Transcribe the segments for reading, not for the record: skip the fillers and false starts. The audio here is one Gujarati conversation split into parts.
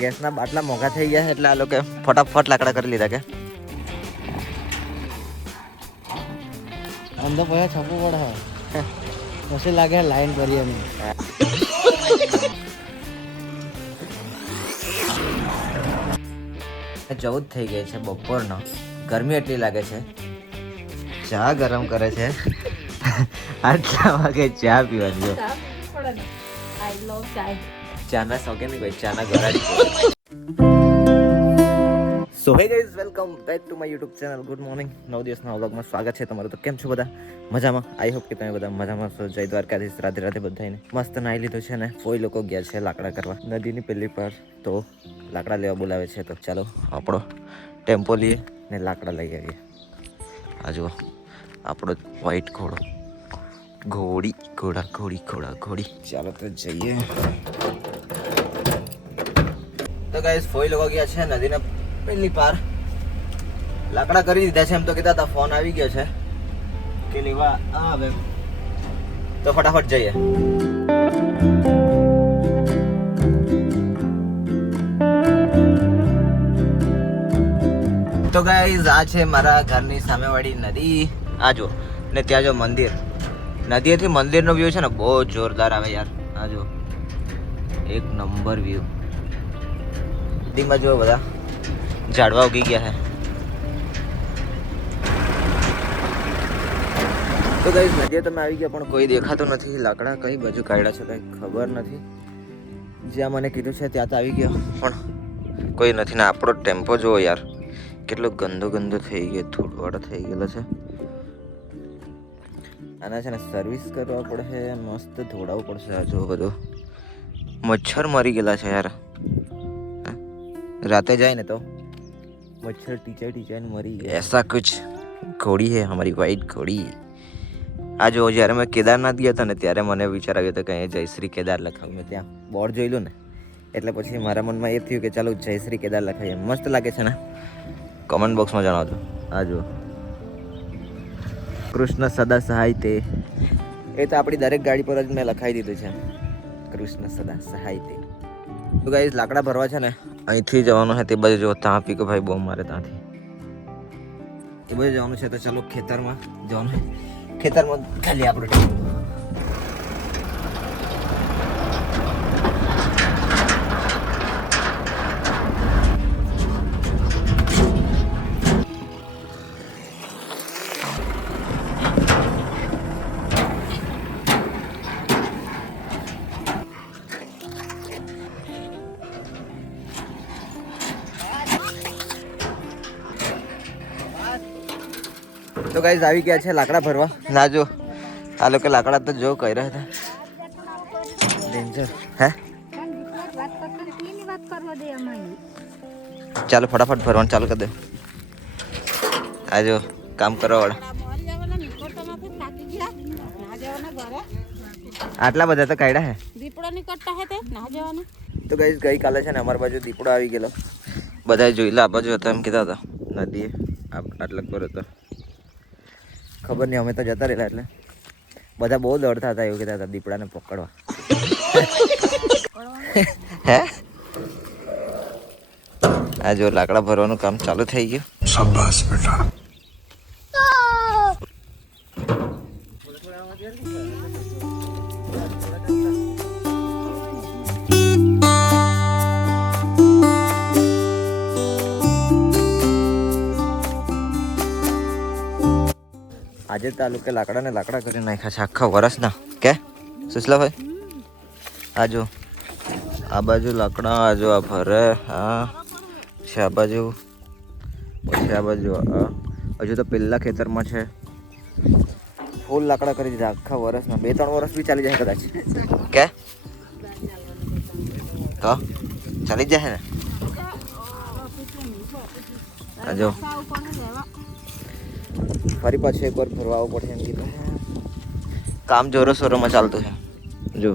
ગેસના બાટલા મોંઘા થઈ ગયા એટલે આ લોકો ફટાફટ લાકડા કરી લીધા કે અંદર પૈસા છપવું પડે પછી લાગે લાઈન ભરી એમ 14 થઈ ગઈ છે બપોરનો ગરમી એટલી લાગે છે ચા ગરમ કરે છે આટલા વાગે ચા પીવાની જો ચાના શોખીન કોઈ ચાના garage so hey guys welcome back to my YouTube channel good morning 9 દિવસના વ્લોગમાં સ્વાગત છે તમારું. તો કેમ છો બધા? મજામાં? આઈ હોપ કે તમે બધા મજામાં છો. જય દ્વારકાધીશ, રાધે રાધે બધાને. મસ્ત નાઈ લીધું છે ને કોઈ લોકો ગયા છે લાકડા કરવા નદીની પેલી પર, તો લાકડા લેવા બોલાવે છે. તો ચાલો આપણો ટેમ્પો લઈએ ને લાકડા લઈ આવીએ. આ જુઓ આપણો વ્હાઈટ ઘોડી ચાલો તો જઈએ. તો ગાઈઝ કોઈ લોકો ગયા છે નદીના પેલી પાર, લાકડા કરી દીધા છે એમ તો કીધા હતા. ફોન આવી ગયો છે કે લેવા આવે, તો ફટાફટ જઈએ. તો ગાઈઝ આ છે મારા ઘરની સામેવાળી નદી. આ જો ને ત્યાં જો મંદિર, નદીએથી મંદિરનો વ્યૂ છે ને બહુ જોરદાર આવે યાર. આ જો એક નંબર વ્યૂ. નદીમાં જો બધા ઝાડવા ઉગી ગયા છે. તો ગાઈઝ નદીએ તમે આવી ગયા પણ કોઈ દેખાતું નથી. લાકડા કઈ બાજુ કાઢ્યા છે કઈ ખબર નથી. જ્યાં મને કીધું છે ત્યાં તો આવી ગયો પણ કોઈ નથી. ને આપણો ટેમ્પો જુઓ યાર, કેટલો ગંદો થઈ ગયો, ધૂળવાળો થઈ ગયેલો છે. આના છે ને સર્વિસ કરવા પડશે, મસ્ત ધોડાવવું પડશે. આ જો બધું મચ્છર મરી ગયેલા છે યાર. રાતે જાય ને તો मच्छर टीचर मरी गए. ऐसा कुछ घोड़ी है हमारी वाइट घोड़ी. આ જો જ્યારે મેં કેદારનાથ ગયા હતા ને ત્યારે મને વિચાર આવ્યો હતો કે અહીંયા જયશ્રી કેદાર લખાવ્યું. મેં ત્યાં બોર્ડ જોયેલું ને એટલે પછી મારા મનમાં એ થયું કે ચાલો જયશ્રી કેદાર લખાવીએ. મસ્ત લાગે છે ને? કમેન્ટ બોક્સમાં જણાવજો. આ જો કૃષ્ણ સદા સહાય તે, એ તો આપણી દરેક ગાડી પર જ મેં લખાવી દીધું છે, કૃષ્ણ સદા સહાય તે. તો ગાઈઝ લાકડા ભરવા છે ને અહીંથી જવાનું છે તે બાજુ. જો ત્યાં પીકો ભાઈ બહુ મારે ત્યાંથી એ બાજુ જવાનું છે. તો ચાલો ખેતરમાં જવાનું, ખેતરમાં ખાલી આપણું તો ગાઈઝ આવી ગયા છે લાકડા ભરવા. ના જો આ લોકો લાકડા તો જો કહી રહ્યા હતા ડેન્જર. હે ચાલો ફટાફટ ભરવાનું ચાલુ કરી દે. આ જો કામ કરવા વાળા આટલા બધા તો કાઢ્યા હે. દીપડો નીકળતા હે તે ના જવાનું. તો ગાઈઝ ગઈકાલે છે ને અમારી બાજુ દીપડો આવી ગયેલો. બધા જોઈ લે. આ બાજુ હતા એમ કીધા હતા નદીએ આટલા પર હતો. ખબર નહીં, અમે તો જતા રહેલા એટલે બધા બહુ દોડતા હતા. એવું કહેતા હતા દીપડાને પકડવા. હે આ જો લાકડા ભરવાનું કામ ચાલુ થઈ ગયું. શાબાશ બેટા. આજે તાલુકે લાકડા કરી નાખ્યા છે આખા વર્ષના. કે સુશલાભાઈ આ જો આ બાજુ લાકડા, આ જો આ ભરે, હા છે આ બાજુ, પછી આ બાજુ હજુ તો પેલા ખેતરમાં છે. ફૂલ લાકડા કરી દીધા આખા વર્ષના. 2-3 વર્ષ બી ચાલી જાય કદાચ. કે તો ચાલી જાય ને. આ જો ફરી પાછું એકવાર ફરવા આવવું પડશે એમ કીધું. કામ જોરો શોરોમાં ચાલતું છે જો.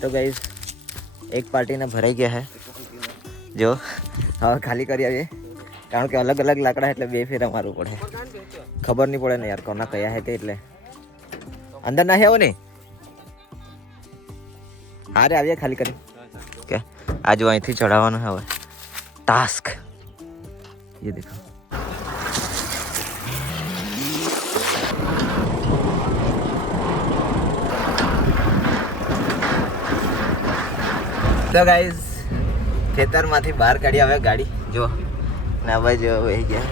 તો ગાઈઝ એક પાર્ટીના ભરાઈ ગયા છે જો. હવે ખાલી કરી આવીએ કારણ કે અલગ અલગ લાકડા એટલે 2 ફેરા મારવું પડે. ખબર નહીં પડે ને યાર કોના કયા છે તે. એટલે અંદર ના આવો ને. હારે આવીએ ખાલી કરી. આ જો અહીંથી ચઢાવવાનું હવે टास्क ये देखो तो गाइस ખેતરમાંથી બહાર કાઢી હવે ગાડી જો ના ભાઈ જો વહી ગયા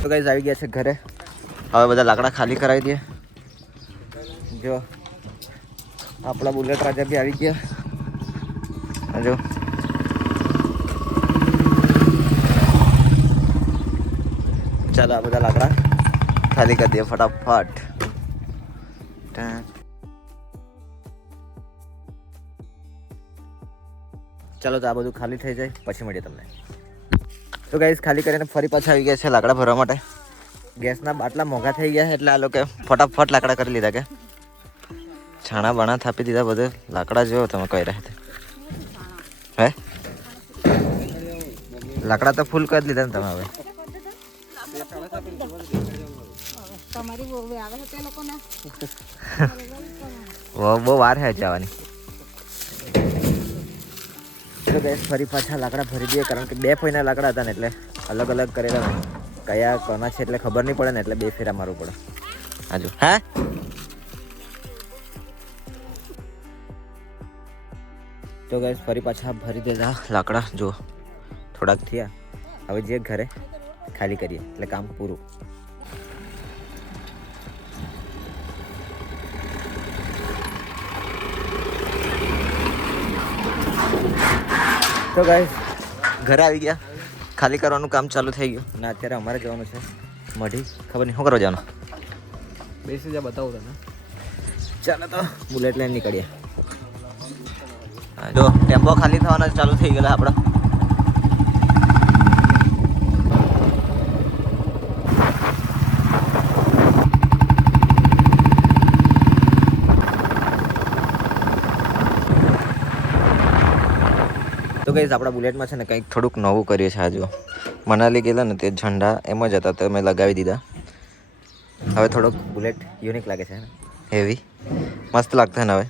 તો ગાઈસ આવી ગયા છે ઘરે હવે બધા લાકડા ખાલી કરાવી દે જો આપણા બુલેટ રાજા બી આવી ગયા જો ચાલો આ બધા લાકડા ખાલી કરી દે ફટાફટ ચાલો તો આ બધું ખાલી થઈ જાય પછી મળીએ તમને તો ગાઈસ ખાલી કરીને ફરી પાછા આવી ગયા છે લાકડા ભરવા માટે ગેસના બાટલા મોંઘા થઈ ગયા એટલે આ લોકો ફટાફટ લાકડા કરી લીધા કે છાણા બાણા થાપી દીધા બધે લાકડા જો તમે કઈ રહ્યા હે લાકડા તો ફૂલ કરી લીધા ને તમે હવે બહુ વાર હે જવાની તો ગેસ ફરી પાછા લાકડા ભરી દઈએ કારણ કે બે ફોઈના લાકડા હતા ને એટલે અલગ અલગ કરેલા કયા કોના છે એટલે ખબર નહીં પડે ને એટલે બે ફેરા મારવું પડે હાજુ હે તો ગેસ ફરી પાછા ભરી દેતા લાકડા જો થોડાક થયા હવે જે ઘરે ખાલી કરીએ એટલે કામ પૂરું તો ગાઈસ ઘરે આવી ગયા ખાલી કરવાનું કામ ચાલુ થઈ ગયું અને અત્યારે અમારે જવાનું છે મઢી ખબર નહીં શું કરવા જવાનું બેસી જા બતાવું તને ચાલો તો બુલેટ લઈને નીકળીએ જો ટેમ્પો ખાલી થવાના ચાલુ થઈ ગયેલા આપણા તો ગાઈસ આપણા બુલેટમાં છે ને કંઈક થોડુંક નવું કરીએ છીએ આજુ મનાલી ગયેલા ને તે ઝંડા એમ જ હતા તો મેં લગાવી દીધા હવે થોડોક બુલેટ યુનિક લાગે છે હેવી મસ્ત લાગતા ને હવે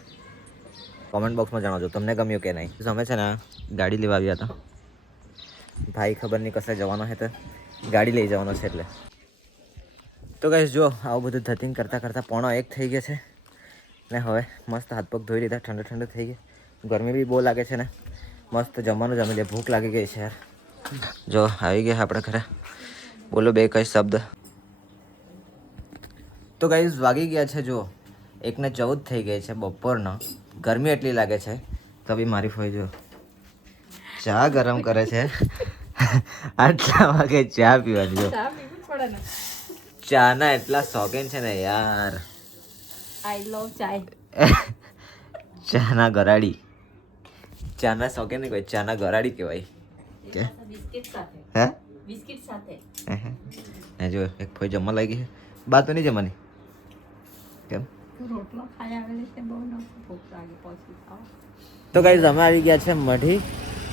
કોમેન્ટ બોક્સમાં જણાવજો તમને ગમ્યું કે નહીં અમે છે ને ગાડી લેવા આવ્યા હતા ભાઈ ખબર નહીં કશે જવાનો છે તો ગાડી લઈ જવાનો છે એટલે તો ગાઈસ જો આવું બધું ધતિંગ કરતાં કરતાં 1:45 થઈ ગયા છે ને હવે મસ્ત હાથ પગ ધોઈ લીધા ઠંડુ ઠંડુ થઈ ગયા ગરમી બી બહુ લાગે છે ને મસ્ત જમવાનું જમી લે ભૂખ લાગી ગઈ છે યાર જો આવી ગયા આપણે ઘરે બોલો બે કઈ શબ્દ તો ગાઈસ વાગી ગયા છે જો 1:14 થઈ ગઈ છે બપોરના ગરમી એટલી લાગે છે તો બી મારી ફોઈ જો ચા ગરમ કરે છે આટલા વાગે ચા પીવાની જો ચા ના એટલા શોખીન છે ને યાર આઈ લવ ચાય ચા ના ગરાડી ચા ના શોખીન નહીં કોઈ ચા ના ગરાડી કહેવાય કે બિસ્કિટ સાથે હે બિસ્કિટ સાથે હે જો એક ફોઈ જમવા લાગી છે બા તો નહીં જમવાની કેમ રોટલો ખાઈ આવેલી છે બહુ ન ભૂખ લાગે પછી ખાઓ તો ગાઈઝ અમે આવી ગયા છે મઢી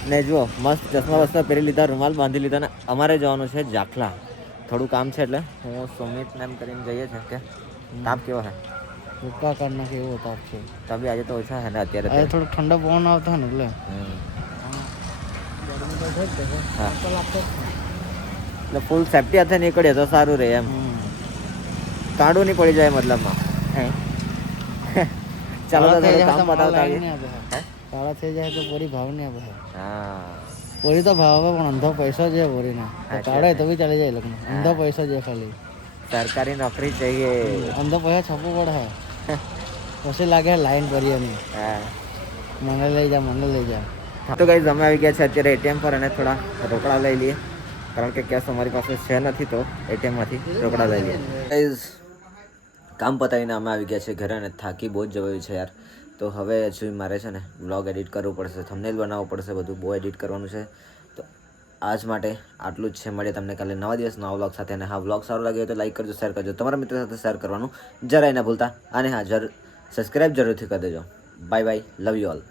ને જુઓ મસ્ત ચશ્મા વસ્તા પહેરી લીધા રૂમાલ બાંધી લીધા ને અમારે જવાનું છે જાખલા થોડું કામ છે એટલે હું સુમિત ને એમ કરીને જઈએ છે કે તાપ કેવો છે ભૂકા કરના કે એવો તાપ છે તબી આજે તો ઓછા છે ને અત્યારે આજે થોડો ઠંડો પવન આવતો ને એટલે હા એટલે ફૂલ સેફ્ટી હાથે નીકળીએ તો સારું રહે એમ કાંડું નહીં પડી જાય મતલબમાં ચાલો તો થોડું કામ બતાવતા આવીએ કાળા થઈ જાય તો પૂરી ભાવ નહીં આપે હા પૂરી તો ભાવ આપે પણ અંધો પૈસો છે પૂરીને કાળો તો બી ચાલી જાય એ લોકોને અંધો પૈસો છે ખાલી સરકારી નોકરી चाहिए અંધો પૈસા છપવું પડે પછી લાગે લાઈન કરીએ નહીં હા મને લઈ જા તો ગાઈઝ અમે આવી ગયા છે અત્યારે એટીએમ પર અને થોડા રોકડા લઈ લઈએ કારણ કે કેશ અમારી પાસે છે નથી તો એટીએમમાંથી રોકડા લઈ લઈએ ગાઈઝ કામ પતાવીને અમે આવી ગયા છે ઘરે અને થાકી બહુ જ જવાયું છે યાર તો હવે હજુ મારે છે ને વ્લોગ એડિટ કરવું પડશે થંબનેલ બનાવવું પડશે બધું બહુ એડિટ કરવાનું છે તો આજ માટે આટલું જ છે મળીએ તમને કાલે નવા દિવસ નવા વ્લોગ સાથે અને હા વ્લોગ સારો લાગ્યો તો લાઈક કરજો શેર કરજો તમારા મિત્રો સાથે શેર કરવાનું જરાય ના ભૂલતા અને હા સબસ્ક્રાઈબ જરૂરથી કરી દેજો bye bye love you all